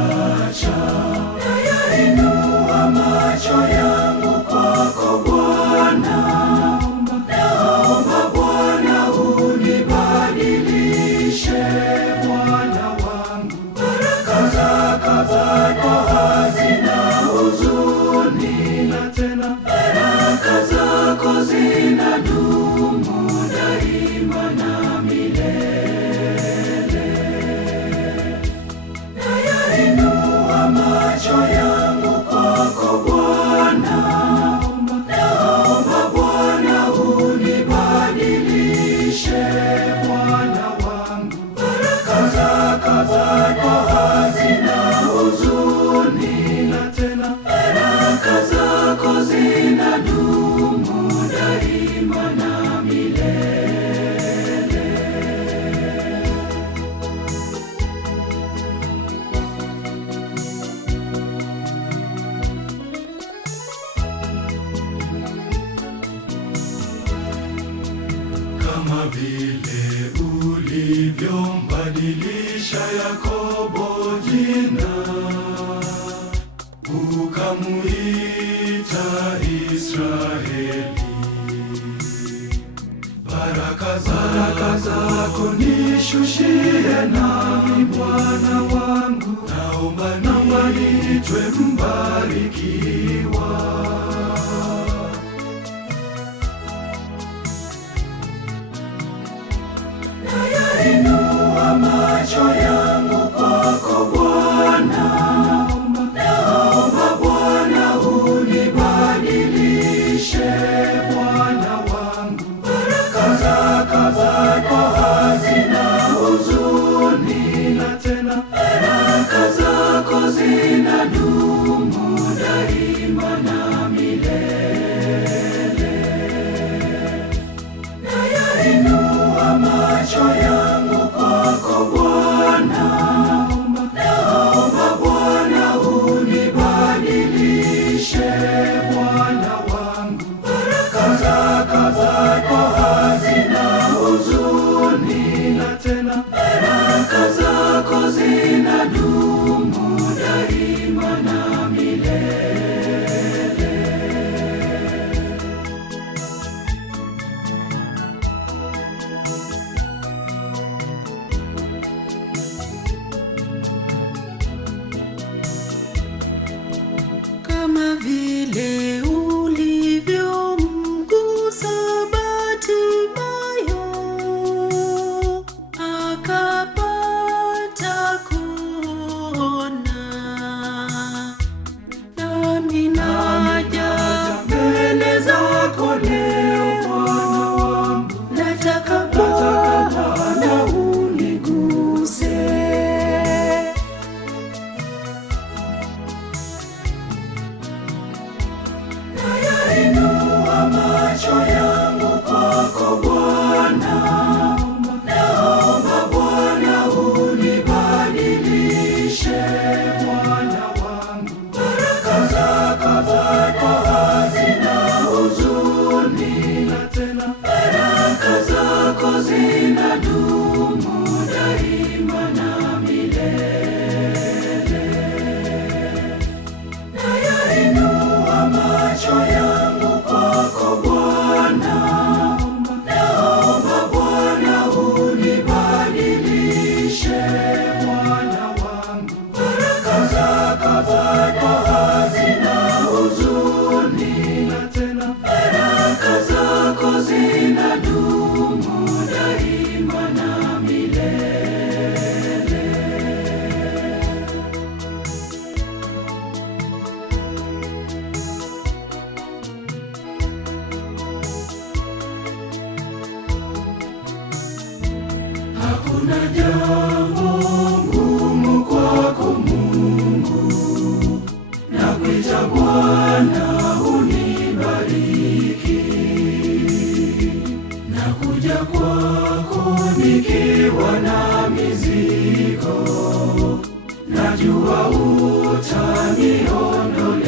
sitaacha. Nayainua macho yangu kwako Bwana, naomba Bwana unibadilishe Bwana wangu. Baraka zako hazina huzuni, na tena baraka zako zinadumu daima na milele. Nayainua macho yangu kwako Bwana, naomba Bwana unibadilishe Bwana wangu. Baraka zako hazina huzuni, na tena baraka zako zinadumu daima na milele. Kama vile ulivyombadilisha Yakobo jina, ukamuita Israeli, baraka zako nishushie nami Bwana wangu, naomba niitwe mbarikiwa. Nayainua macho yangu kwako Bwana, naomba Bwana unibadilishe Bwana wangu. Baraka zako hazina huzuni, na tena baraka zako zinadumu daima na milele. Nayainua macho yangu kwako Bwana, naomba Bwana unibadilishe Bwana wangu. Baraka zako hazina huzuni, na tena baraka zako zinadumu daima na milele. Kama vile ulivyomgusa Bartimayo, akapata kuona, nami naja mbele zako leo Bwana wangu, nataka Bwana uniguse. Nayainua macho yangu kwako Bwana, naomba Bwana unibadilishe Bwana wangu. Baraka zako hazina huzuni, na tena baraka zako zinadumu daima na milele. Nayainua macho yangu kwako Bwana, naomba Bwana unibadilishe Bwana wangu. Baraka zako hazina huzuni, na tena baraka zako zinadumu daima na milele. Hakuna jambo ngumu kwako Mungu, nakuita Bwana unibariki. Nakuja kwako nikiwa na mizigo, najua utaniondolea.